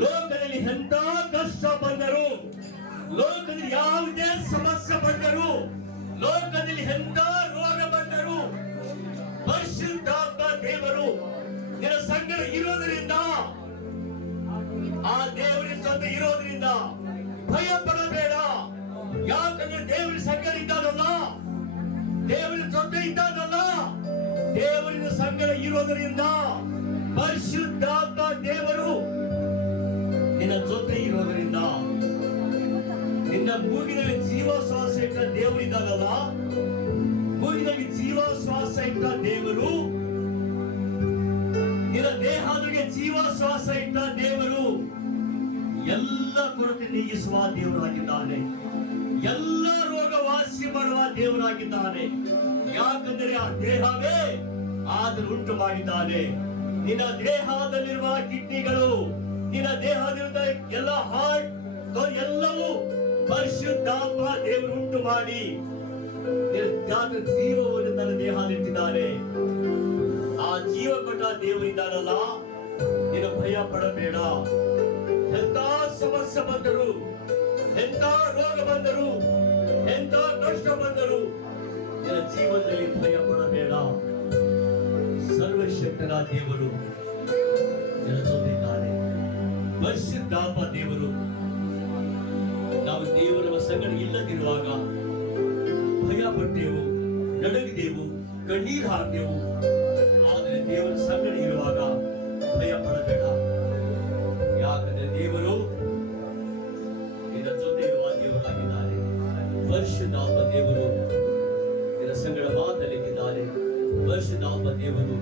ಲೋಕದಲ್ಲಿ ಎಂತ ಕಷ್ಟ ಬಂದರು, ಲೋಕದಲ್ಲಿ ಯಾವುದೇ ಸಮಸ್ಯೆ ಬಂದರು, ಲೋಕದಲ್ಲಿ ಎಂತ ರೋಗ ಬಂದರು, ಪರಿಶುದ್ಧಾತ್ಮ ದೇವರು ನಿನ್ನ ಸಂಗಡ ಇರೋದರಿಂದ ಆ ದೇವರ ಜೊತೆ ಇರೋದ್ರಿಂದ ಭಯ ಪಡಬೇಡ. ಯಾಕಂದ್ರೆ ದೇವರ ಸಂಗಡ ಇದ್ದಾನಲ್ಲ, ದೇವರ ಜೊತೆ ಇದ್ದಾನಲ್ಲ, ದೇವರಿನ ಸಂಗಡ ಇರೋದ್ರಿಂದ ಪರಿಶುದ್ಧಾತ್ಮ ದೇವರು ನಿನ್ನ ಜೊತೆ ಇರೋದ್ರಿಂದ ನಿನ್ನ ಮೂಗಿನಲ್ಲಿ ಜೀವ ಶ್ವಾಸ ಇಟ್ಟ ದೇವರಿದ್ದಾನಲ್ಲ, ಮೂಗಿನಲ್ಲಿ ಜೀವ ಶ್ವಾಸ ಇಟ್ಟ ದೇವರು, ನಿನ್ನ ದೇಹದೊಳಗೆ ಜೀವ ಶ್ವಾಸ ಇಟ್ಟ ದೇವರು ಎಲ್ಲ ಕೊರತೆ ನೀಗಿಸುವ ದೇವರಾಗಿದ್ದಾನೆ. ಎಲ್ಲ ರೋಗ ವಾಸಿ ಮಾಡುವ ದೇವರಾಗಿದ್ದಾನೆ. ಯಾಕಂದರೆ ಆ ದೇಹವೇ ಆದರೂ ಉಂಟು ಮಾಡಿದ್ದಾನೆ. ನಿನ್ನ ದೇಹದಲ್ಲಿರುವ ಕಿಡ್ನಿಗಳು, ನಿನ್ನ ದೇಹದಿಂದ ಎಲ್ಲ ಹಾರ್ಟ್ ಎಲ್ಲವೂ ಪರಿಶುದ್ಧಾತ್ಮ ದೇವರು ಉಂಟು ಮಾಡಿ ಜೀವವನ್ನು ತನ್ನ ದೇಹದಲ್ಲಿಟ್ಟಿದ್ದಾನೆ. ಆ ಜೀವ ಕೊಟ್ಟ ದೇವರಿದ್ದಾನಲ್ಲ, ನೀನು ಭಯ ಪಡಬೇಡ. ಎಂತ ಸಮಸ್ಯೆ ಬಂದರು, ಎಂತ ರೋಗ ಬಂದರು, ಎಂತ ಕಷ್ಟ ಬಂದರು ನಿನ್ನ ಜೀವನದಲ್ಲಿ ಭಯ ಪಡಬೇಡ. ಸರ್ವಶಕ್ತನ ದೇವರು ನಿನ್ನ ಜೊತೆ ಇದ್ದಾನೆ. ಪರಿಶುದ್ಧಾತ್ಮ ದೇವರು. ನಾವು ದೇವರ ಸಂಗಡ ಇಲ್ಲದಿರುವಾಗ ಭಯ ಪಟ್ಟೆವು, ನಡಗಿದೆವು, ಕಣ್ಣೀರು ಹಾಕಿದೆವು. ಆದರೆ ದೇವರ ಸಂಗಡ ಇರುವಾಗ ಭಯ ಪಡಬೇಡ. ಯಾಕಂದ್ರೆ ದೇವರು ನಿನ್ನ ಜೊತೆ ಇರುವ ದೇವರಾಗಿದ್ದಾನೆ. ಪರಿಶುದ್ಧಾತ್ಮ ದೇವರು ನಿನ್ನ ಸಂಗಡ ಮಾತಲಿಕ್ಕಿದ್ದಾನೆ. ಪರಿಶುದ್ಧಾತ್ಮ ದೇವರು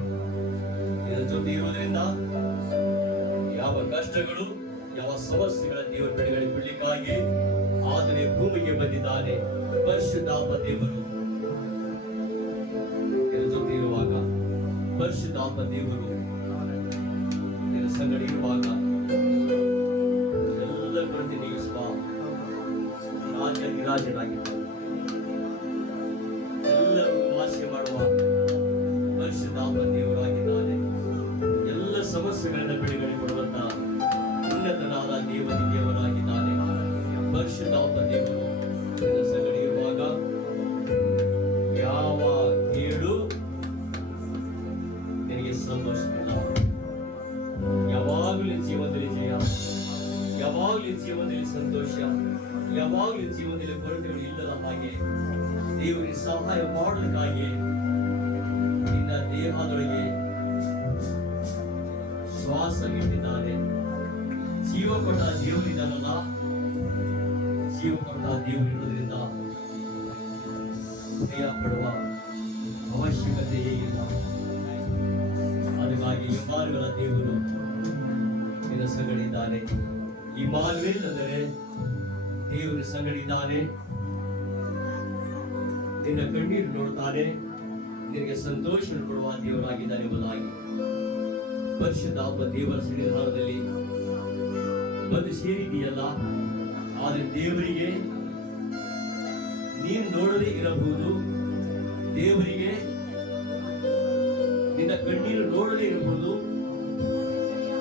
ನಿನ್ನ ಜೊತೆ ಇರುವುದರಿಂದ ಯಾವ ಕಷ್ಟಗಳು, ಯಾವ ಸಮಸ್ಯೆಗಳ ದೇವರ ಬಿಡುಗಡೆ ಬಿಡ್ಲಿಕ್ಕಾಗಿ ಆದರೆ ಭೂಮಿಗೆ ಬಂದಿದ್ದಾನೆ. ಪರಿಶುದ್ಧಾತ್ಮ ದೇವರು ನಿನ್ನ ಜೊತೆ ಇರುವಾಗ, ಪರಿಶುದ್ಧಾತ್ಮ ದೇವರು ನಿನ್ನ ಸಂಗಡ ಇರುವಾಗ ಎಲ್ಲ ಕೊರತೆ ನೀಗಿಸುವ ರಾಜನಾಗಿದ್ದಾನೆ. ಎಲ್ಲರೂ ವಾಸಿ ಮಾಡುವ ಪರಿಶುದ್ಧಾತ್ಮ ದೇವರಾಗಿದ್ದಾನೆ. ಎಲ್ಲ ಸಮಸ್ಯೆಗಳನ್ನ ಬಿಡುಗಡೆ ಕೊಡುವಂತ ಉನ್ನತನಾದ ದೇವರಾಗಿದ್ದಾನೆ. ಪರಿಶುದ್ಧಾತ್ಮ ದೇವರು ನಿನ್ನ ಸಂಗಡ ಇರುವಾಗ ಯಾವ ಕೇಡು ನಿನಗೆ ಸಂಭವಿಸುತ್ತಿಲ್ಲ. ಯಾವಾಗಲೂ ಜೀವನದಲ್ಲಿ ಜಯ, ಯಾವಾಗಲೂ ಜೀವನದಲ್ಲಿ ಸಂತೋಷ, ಯಾವಾಗಲೂ ಜೀವನದಲ್ಲಿ ಕೊರತೆಗಳು ಇಲ್ಲದ ಹಾಗೆ ದೇವರಿಗೆ ಸಹಾಯ ಮಾಡೋದಕ್ಕಾಗಿ ನಿನ್ನ ದೇಹದೊಳಗೆ ಶ್ವಾಸ ಇಟ್ಟಿದ್ದಾನೆ. ಜೀವ ಕೊಟ್ಟ ದೇವರಿದ್ದಾನಲ್ಲ, ಜೀವ ಕೊಟ್ಟ ದೇವರು ಇರೋದ್ರಿಂದ ಭಯ ಪಡುವ ಅವಶ್ಯಕತೆಯೇ ಇಲ್ಲ. ಅದಕ್ಕಾಗಿ ಇಮ್ಮಾನುವೇಲ ದೇವರು ನಿನ್ನ ಸಂಗಡಿದ್ದಾನೆ. ಇಮ್ಮಾನುವೇಲ್ ಅಂದರೆ ದೇವರ ಸಂಗಡಿದ್ದಾನೆ. ನಿನ್ನ ಕಣ್ಣೀರು ನೋಡ್ತಾನೆ, ನಿನಗೆ ಸಂತೋಷ ಕೊಡುವ ದೇವರಾಗಿದ್ದಾನೆ ಎಂಬುದಾಗಿ ಪರಿಶುದ್ಧಾತ್ಮ ದೇವರ ಸನ್ನಿಧಾನದಲ್ಲಿ ಬಂದು ಸೇರಿದೆಯಲ್ಲ. ಆದರೆ ದೇವರಿಗೆ ನೀನು ನೋಡದೇ ಇರಬಹುದು, ದೇವರಿಗೆ ನಿನ್ನ ಕಣ್ಣೀರು ನೋಡದೇ ಇರಬಹುದು,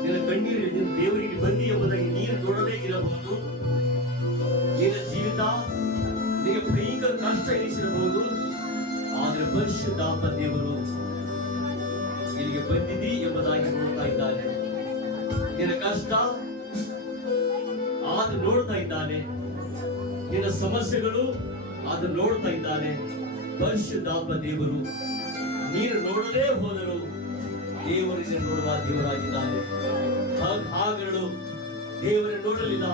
ನಿನ್ನ ಕಣ್ಣೀರು ದೇವರಿಗೆ ಬಂದಿ ಎಂಬುದಾಗಿ ನೀನು ನೋಡದೇ ಇರಬಹುದು. ನಿನ್ನ ಜೀವಿತ ನಿನಗೆ ಭಯಂಕರ ಕಷ್ಟ ಎನಿಸಿರಬಹುದು. ಆದರೆ ಪರಿಶುದ್ಧಾತ್ಮ ದೇವರು ಇಲ್ಲಿಗೆ ಬಂದಿದ್ದೀ ಎಂಬುದಾಗಿ ನೋಡ್ತಾ ಇದ್ದಾನೆ. ನಿನ್ನ ಕಷ್ಟ ಆತ ನೋಡ್ತಾ ಇದ್ದಾನೆ, ನಿನ್ನ ಸಮಸ್ಯೆಗಳು ಆತ ನೋಡ್ತಾ ಇದ್ದಾನೆ. ಪರಿಶುದ್ಧಾತ್ಮ ದೇವರು ನೀನು ನೋಡದೇ ಹೋದರು ದೇವರಿಗೆ ನೋಡುವ ದೇವರಾಗಿದ್ದಾನೆ. ಹಾಗಳು ದೇವರನ್ನು ನೋಡಲಿಲ್ಲ,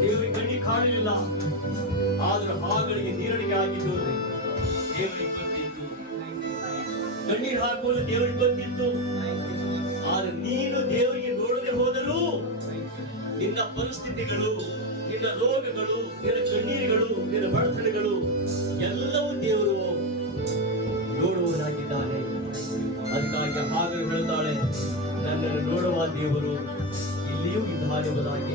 ದೇವರಿಗೆ ಕಣ್ಣಿ ಕಾಣಲಿಲ್ಲ. ಆದರೂ ಹಾಗಳಿಗೆ ನೀರಡಿಕೆ ಆಗಿದ್ದು ದೇವರಿಗೆ ಬಂದಿತ್ತು, ಕಣ್ಣೀರು ಹಾಕುವುದು ದೇವರಿಗೆ ಬಂದಿತ್ತು. ಆದರೆ ನೀನು ದೇವರಿಗೆ ನೋಡದೆ ಹೋದರೂ ನಿನ್ನ ಪರಿಸ್ಥಿತಿಗಳು, ನಿನ್ನ ರೋಗಗಳು, ನಿನ್ನ ಕಣ್ಣೀರುಗಳು, ನಿನ್ನ ಬಡತನಗಳು ಎಲ್ಲವೂ ದೇವರು ನೋಡುವುದಾಗಿದ್ದಾನೆ. ಅದಕ್ಕಾಗಿ ಹಾಗಲು ಹೇಳ್ತಾಳೆ, ನನ್ನನ್ನು ನೋಡುವ ದೇವರು ಇಲ್ಲಿಯೂ ಇದ್ದಾನೆ ಎಂಬುದಾಗಿ.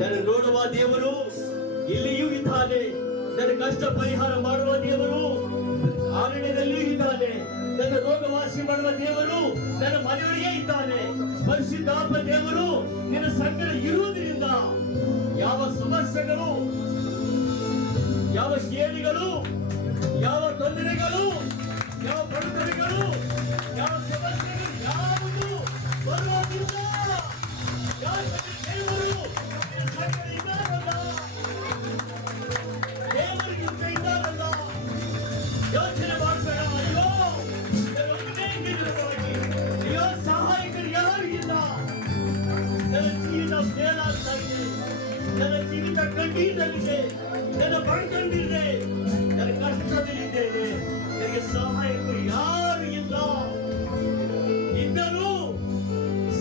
ನನ್ನ ನೋಡುವ ದೇವರು ಇಲ್ಲಿಯೂ ಇದ್ದಾನೆ. ನನ್ನ ಕಷ್ಟ ಪರಿಹಾರ ಮಾಡುವ ದೇವರು ಆರಣ್ಯದಲ್ಲಿಯೂ ಇದ್ದಾನೆ. ನನ್ನ ರೋಗ ವಾಸಿ ಮಾಡುವ ದೇವರು ನನ್ನ ಮನೆಯೊಳಗೆ ಇದ್ದಾನೆ. ಪರಿಶುದ್ಧಾತ್ಮ ದೇವರು ನಿನ್ನ ಸಂಗಡ ಇರುವುದರಿಂದ ಯಾವ ಸಮಸ್ಯೆಗಳು, ಯಾವ ಕೇಳಿಗಳು, ಯಾವ ತೊಂದರೆಗಳು, ಯಾವ ಬಡತನಗಳು, ಯಾವ ಸಮಸ್ಯೆಗಳು ಯಾವುದು ಬರುವುದಿಲ್ಲ, ನನ್ನ ಜೀವಿತ ಕಣ್ಣೀರಿನಲ್ಲಿದೆ, ನನ್ನ ಬಡತನದಲ್ಲಿದೆ, ನನ್ನ ಕಷ್ಟದಲ್ಲಿದ್ದೇನೆ. ನನಗೆ ಸಹಾಯಕ್ಕೂ ಯಾರು ಇಲ್ಲ, ಇದ್ದರೂ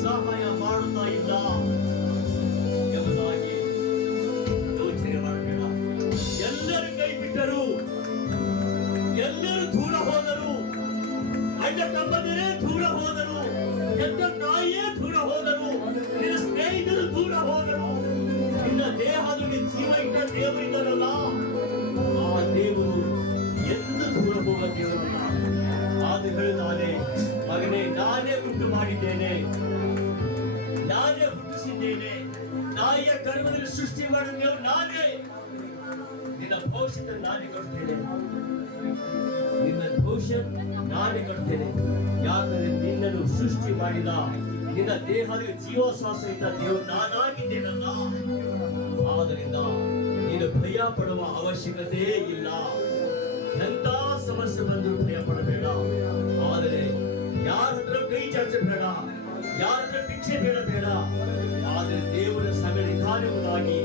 ಸಹಾಯ ಮಾಡುತ್ತಾ ಇಲ್ಲ ಎಂಬುದಾಗಿ ಯೋಚನೆ ಮಾಡಬೇಡ. ಎಲ್ಲರೂ ಕೈ ಬಿಟ್ಟರು, ಎಲ್ಲರೂ ದೂರ ಹೋದರು, ಅಡ್ಡ ಕಂಬದರೇ ದೂರ ಹೋದರು, ಎದ್ದ ನಾಯಿಯೇ ದೂರ ಹೋದರು, ನಿನ್ನ ಸ್ನೇಹಿತರು ದೂರ ಹೋದರು, ನಿನ್ನ ದೇಹದ ನಿನ್ನ ಜೀವ ಇಟ್ಟ ದೇವರಿದ್ದಾರಲ್ಲ, ಆ ದೇವರು ಎಂದು ದೂರ ಹೋಗ ದೇವರಲ್ಲ. ಆದ ಹೇಳಿದಾನೆ, ಮಗನೇ ನಾನೇ ಉಂಟು ಮಾಡಿದ್ದೇನೆ, ನಾನೇ ಹುಟ್ಟಿಸಿದ್ದೇನೆ, ನಾಯಿಯ ಗರ್ಭದಲ್ಲಿ ಸೃಷ್ಟಿ ಮಾಡಿದ ದೇವರು ನಾನೇ, ನಿನ್ನ ಭವಿಷ್ಯದ ನಾನೇ ಕಟ್ತೇನೆ, ನಿನ್ನ ಭವಿಷ್ಯ ನಾನೇ ಕಟ್ತೇನೆ. ಯಾಕಂದ್ರೆ ನಿನ್ನನ್ನು ಸೃಷ್ಟಿ ಮಾಡಿದ, ನಿನ್ನ ದೇಹದ ಜೀವಶ್ವಾಸ ಇದ್ದ ದೇವರು ನಾನಾಗಿದ್ದೇನಲ್ಲ. ಆದ್ದರಿಂದ ನೀನು ಭಯ ಪಡುವ ಅವಶ್ಯಕತೆ ಇಲ್ಲ. ಎಂತ ಸಮಸ್ಯೆ ಬಂದರೂ ಭಯ ಪಡಬೇಡ. ಆದರೆ ಯಾರ ಹತ್ರ ಕೈ ಚಾಚಬೇಡ, ಯಾರ ಹತ್ರ ಭಿಕ್ಷೆ ಬೇಡಬೇಡ. ಆದರೆ ದೇವರ ಸನ್ನಿಧಾನವಾಗಿ,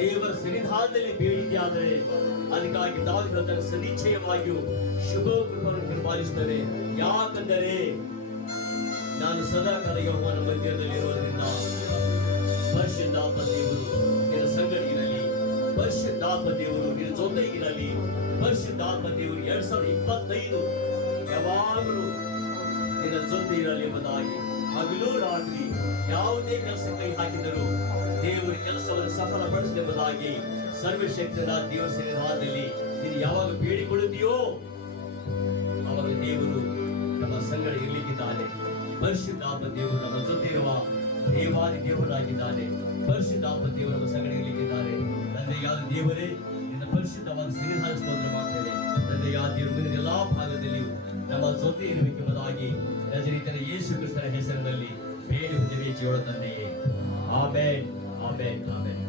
ದೇವರ ಸನ್ನಿಧಾನದಲ್ಲಿ ಬೇಡಿಕೆಯಾದರೆ ಅದಕ್ಕಾಗಿ ದಾವಿದನು ಸನಿಶ್ಚಯವಾಗಿಯೂ ಶುಭ ಕೃಪೆಯನ್ನು ಪರಿಪಾಲಿಸುತ್ತಾನೆ. ಯಾಕಂದರೆ ನಾನು ಸದಾಕಾಲ ಯೆಹೋವನ ಮಧ್ಯದಲ್ಲಿರುವುದರಿಂದ ಪರಿಶುದ್ಧಾತ್ಮ ದೇವರು ನಿನ್ನ ಸಂಗಡಿಗಿರಲಿ, ಪರಿಶುದ್ಧಾತ್ಮ ದೇವರು ನಿನ್ನ ಜೊತೆಗಿರಲಿ. ಪರಿಶುದ್ಧಾತ್ಮ ದೇವರು 2025 ಯಾವಾಗಲೂ ನಿನ್ನ ಜೊತೆ ಇರಲಿ ಎಂಬುದಾಗಿ ಹಗಲು ರಾತ್ರಿ ಯಾವುದೇ ಕೆಲಸ ಕೈ ಹಾಕಿದರೂ ದೇವರ ಕೆಲಸವನ್ನು ಸಫಲಪಡಿಸಲೆಂಬುದಾಗಿ ಸರ್ವಶಕ್ತನ ದೇವರ ಸನ್ನಿಧಾನದಲ್ಲಿ ನೀನು ಯಾವಾಗ ಬೇಡಿಕೊಳ್ಳುತ್ತೀಯೋ ಅವಾಗ ದೇವರು ನಮ್ಮ ಸಂಗಡ ಇರಲಿಕ್ಕಿದ್ದಾನೆ. ಪರಿಶುದ್ಧಾತ್ಮ ದೇವರು ನಮ್ಮ ಜೊತೆ ಇರುವ ದೇವಾದಿ ದೇವರಾಗಿದ್ದಾನೆ. ಪರಿಶುದ್ಧಾತ್ಮ ದೇವರು ನಮ್ಮ ಸಂಗಡ ಇರಲಿಕ್ಕಿದ್ದಾರೆ. ತಂದೆಯಾದ ದೇವರೇ, ನಿನ್ನ ಪರಿಶುದ್ಧವಾದ ಸನ್ನಿಧಾನ ಸ್ತೋತ್ರ ಮಾಡ್ತೇವೆ. ತಂದೆಯಾದ ದೇವರು ಮುಂದಿನ ಎಲ್ಲಾ ಭಾಗದಲ್ಲಿಯೂ ನಮ್ಮ ಜೊತೆ ಇರಬೇಕೆಂಬುದಾಗಿ ನಜರೇತಿನ ಯೇಸು ಕ್ರಿಸ್ತನ ಹೆಸರಿನಲ್ಲಿ ಬೇಡಿ ಹೊಂದಿವೆ ಜೀವ ತಂದೆಯೇ. Amen, amen, amen.